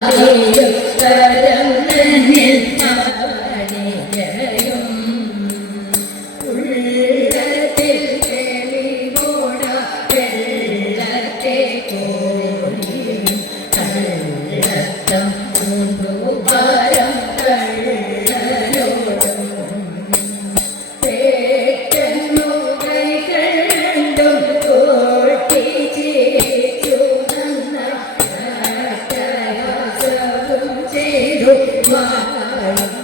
തരം Nó.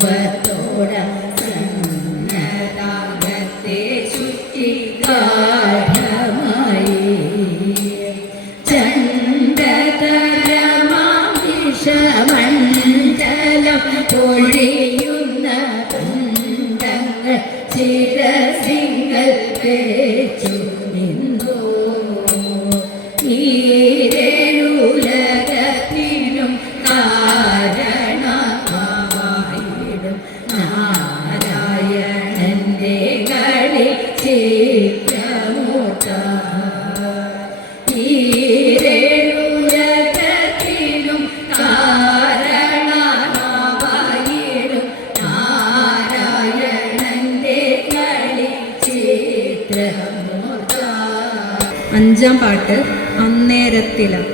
về chỗ nào അഞ്ചാം പാട്ട് അന്നേരത്തില.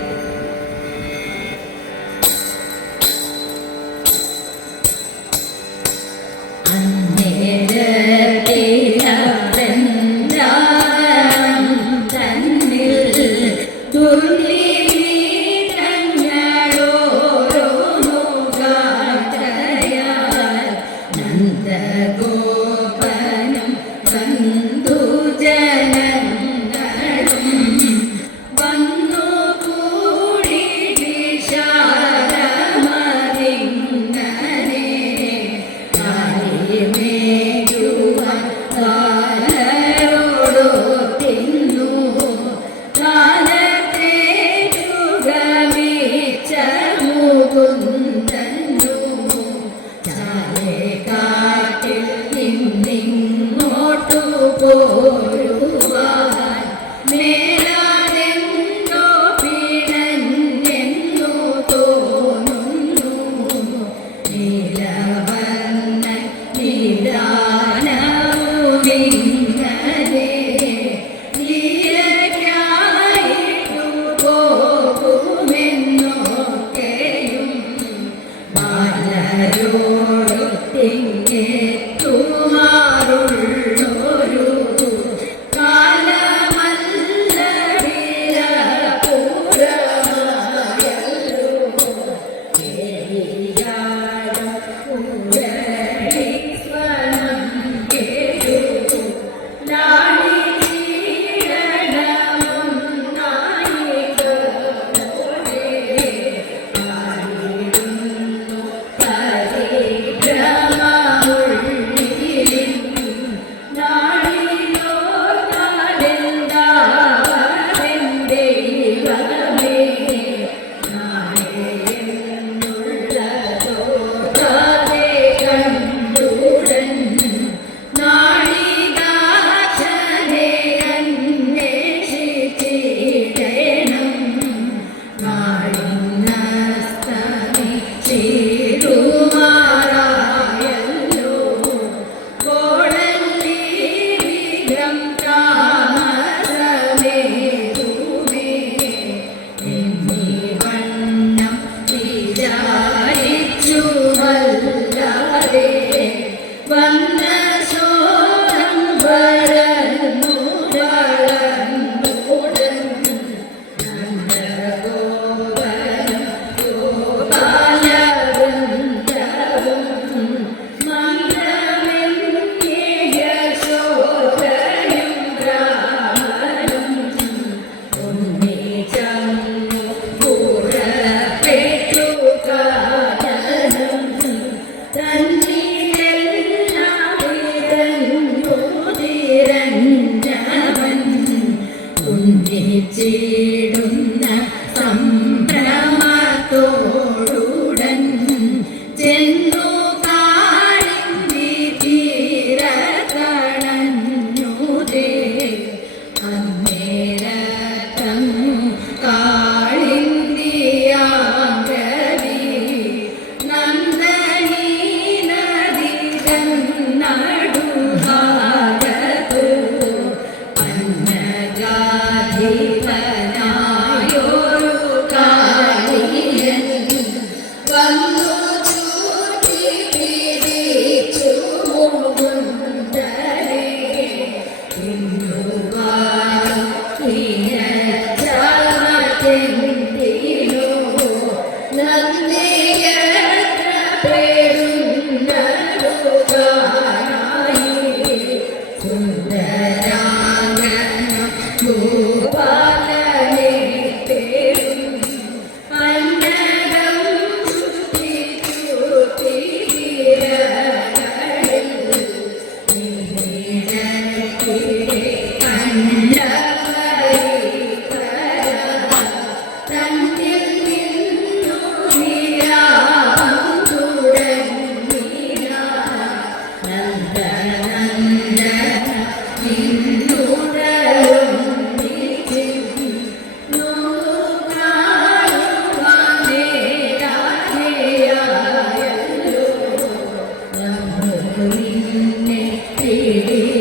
Yeah.